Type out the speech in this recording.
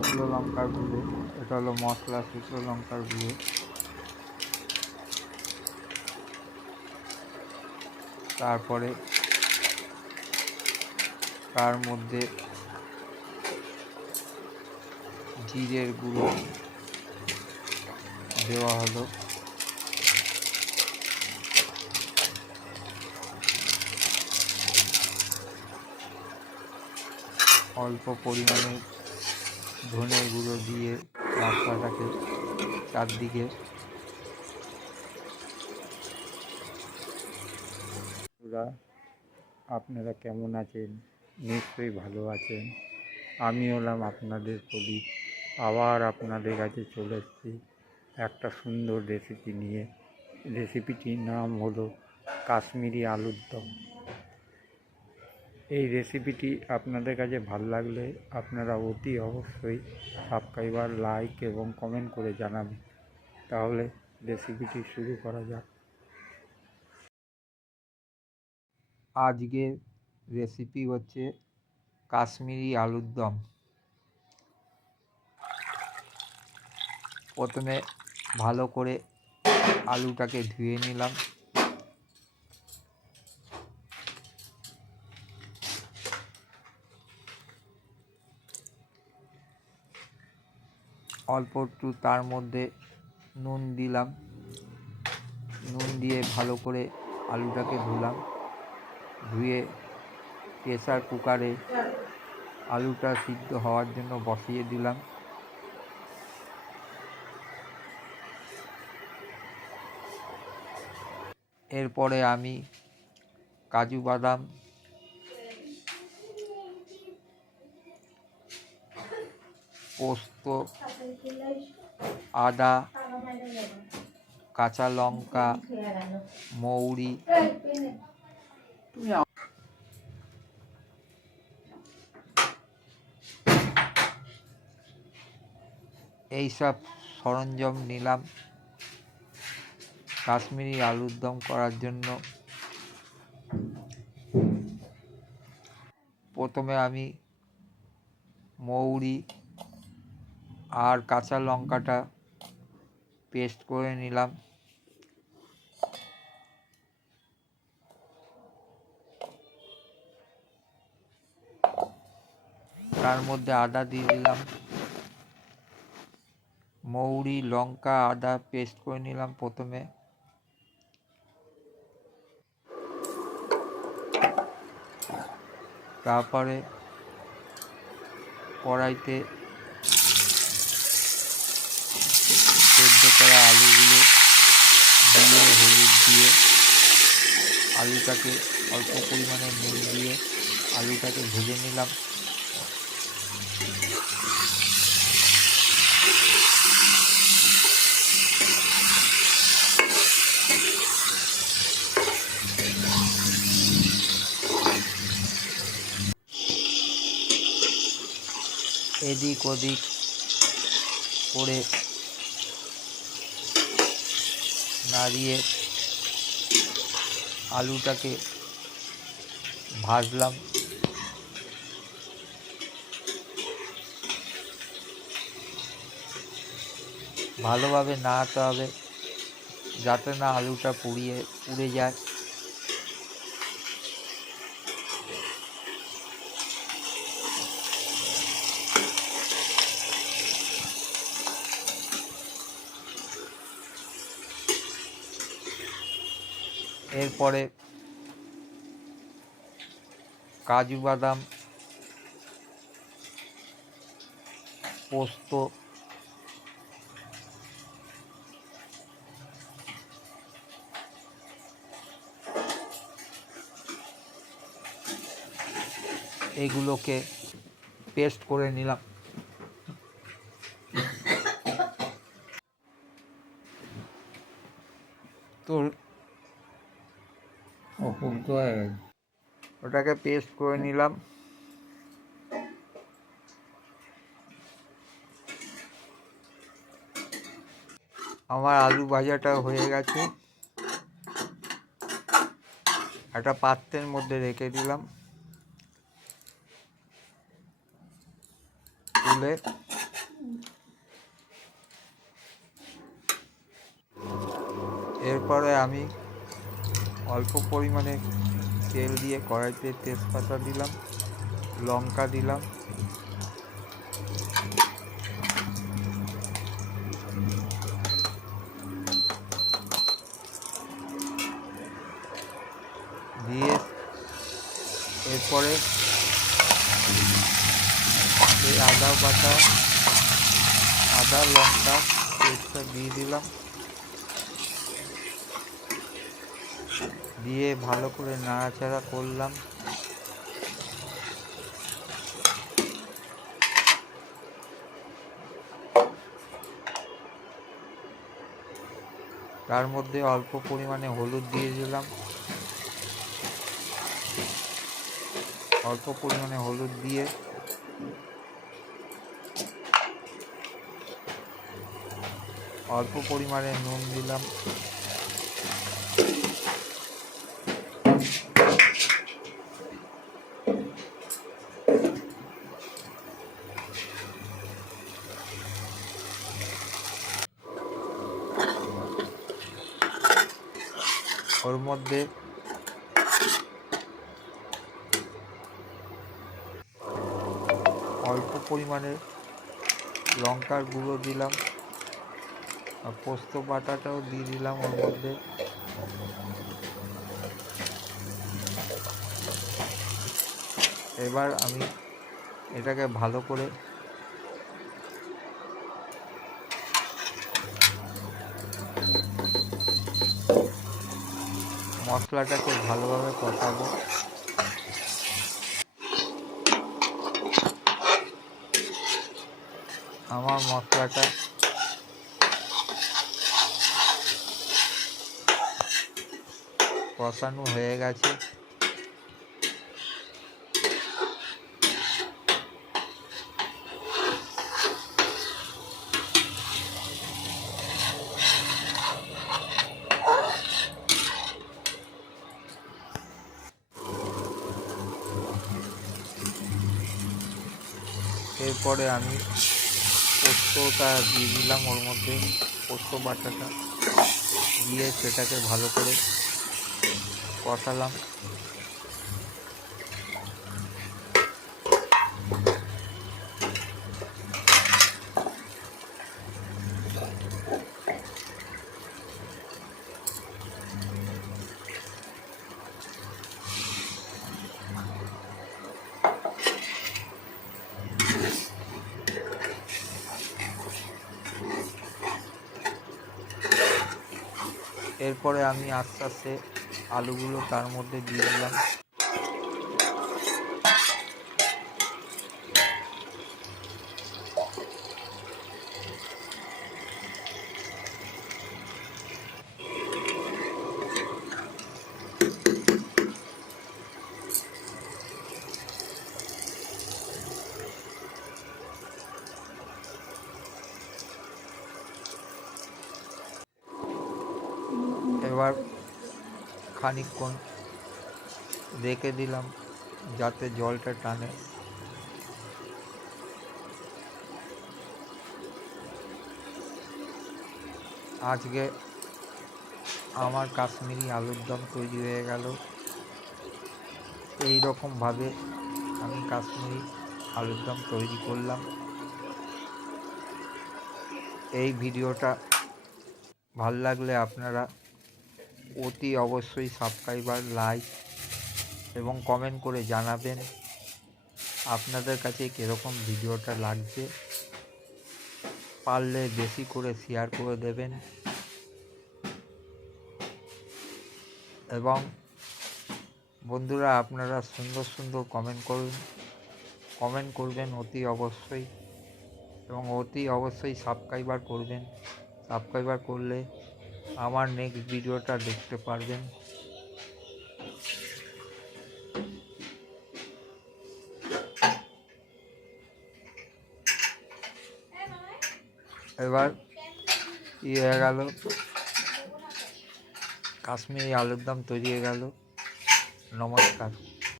শুকনো লঙ্কার গুঁড়ো, এটা হলো মশলা শুকনো লঙ্কার গুঁড়ো। তারপরে তার মধ্যে জিরের গুঁড়ো দেওয়া হলো। অল্প পরিমাণে ধনের গুঁড়ো দিয়ে রাস্তাটাকে চারদিকে আপনারা কেমন আছেন? নিশ্চয়ই ভালো আছেন। আমি হলাম আপনাদের প্রদীপ আবার আপনাদের কাছে চলে এসেছি একটা সুন্দর রেসিপি নিয়ে। রেসিপিটির নাম হলো কাশ্মীরি আলুর দম। এই রেসিপিটি আপনাদের কাছে ভালো লাগলে আপনারা অতি অবশ্যই সাবস্ক্রাইবার লাইক এবং কমেন্ট করে জানাবেন। তাহলে রেসিপিটি শুরু করা যাক। আজকে রেসিপি হচ্ছে কাশ্মীরি আলুর দম। প্রথমে ভালো করে আলুটাকে ধুয়ে নিলাম। অল্প একটু তার মধ্যে নুন দিলাম। নুন দিয়ে ভালো করে আলুটাকে ধুলাম। ধুয়ে প্রেসার কুকারে আলুটা সিদ্ধ হওয়ার জন্য বসিয়ে দিলাম। এরপরে আমি কাজু বাদাম পোস্ত, আদা, কাঁচা লঙ্কা, মৌরি। এইসব সরঞ্জাম নিলাম। কাশ্মীরি আলুর দম করার জন্য। প্রথমে আমি মৌরি আর কাঁচা লঙ্কাটা পেস্ট করে নিলাম। তার মধ্যে আদা দিয়ে দিলাম। মৌরি, লঙ্কা, আদা পেস্ট করে নিলাম প্রথমে। তারপরে কড়াইতে সেদ্ধ করা আলুগুলো দিয়ে, হলুদ দিয়ে, আলুটাকে অল্প পরিমাণে নুন দিয়ে আলুটাকে ভেজে নিলাম। এদিক ওদিক করে নাড়িয়ে আলুটাকে ভাজলাম ভালোভাবে নাড়াতে হবে যাতে না আলুটা পুড়িয়ে পুড়ে যায় এরপরে কাজু বাদাম পোস্ত এগুলোকে পেস্ট করে নিলাম। হ্যাঁ। ওটাকে পেস্ট করে নিলাম। আমার আলু ভাজাটা হয়ে গেছে। একটা পাত্রের মধ্যে রেখে দিলাম। তুলে। এরপরে আমি অল্প পরিমাণে তেল দিয়ে কড়াইতে তেজপাতা দিলাম, লঙ্কা দিলাম। দিয়ে এরপরে এই আদা বাটা, আদা, লঙ্কা, পেস্টটা দিয়ে দিলাম। দিয়ে ভালো করে নাড়াচাড়া করলাম। তার মধ্যে অল্প পরিমাণে হলুদ দিয়ে দিলাম। অল্প পরিমাণে হলুদ দিয়ে অল্প পরিমাণে নুন দিলাম। ওর মধ্যে অল্প পরিমাণে লঙ্কার গুঁড়ো দিলাম আর পোস্ত বাটাটাও দিয়ে দিলাম ওর মধ্যে। এবার আমি এটাকে ভালো করে মশলাটাকে ভালোভাবে কষাবো। আমার মশলাটা কষানো হয়ে গেছে। এরপরে আমি পোস্তটা দিয়ে দিলাম ওর মধ্যে পোস্ত বাটাটা। দিয়ে সেটাকে ভালো করে কষালাম। এরপরে আমি আস্তে আস্তে আলুগুলো তার মধ্যে দিয়ে দিলাম এবার খানিকক্ষণ রেখে দিলাম যাতে জলটা টানে। আজকে আমার কাশ্মীরি আলুর দম তৈরি হয়ে গেল। এই রকমভাবে আমি কাশ্মীরি আলুর দম তৈরি করলাম। এই ভিডিওটা ভালো লাগলে আপনারা অতি অবশ্যই সাবস্ক্রাইবার লাইক এবং কমেন্ট করে জানাবেন আপনাদের কাছে কীরকম ভিডিওটা লাগছে। পারলে বেশি করে শেয়ার করে দেবেন। এবং বন্ধুরা আপনারা সুন্দর সুন্দর কমেন্ট করুন। কমেন্ট করবেন অতি অবশ্যই এবং অতি অবশ্যই সাবস্ক্রাইবার করবেন। সাবস্ক্রাইবার করলে আমার নেক্সট ভিডিওটা দেখতে পারবেন। এবার ই হয়ে গেল। কাশ্মীরি আলুর দম তৈরি হয়ে গেল। নমস্কার।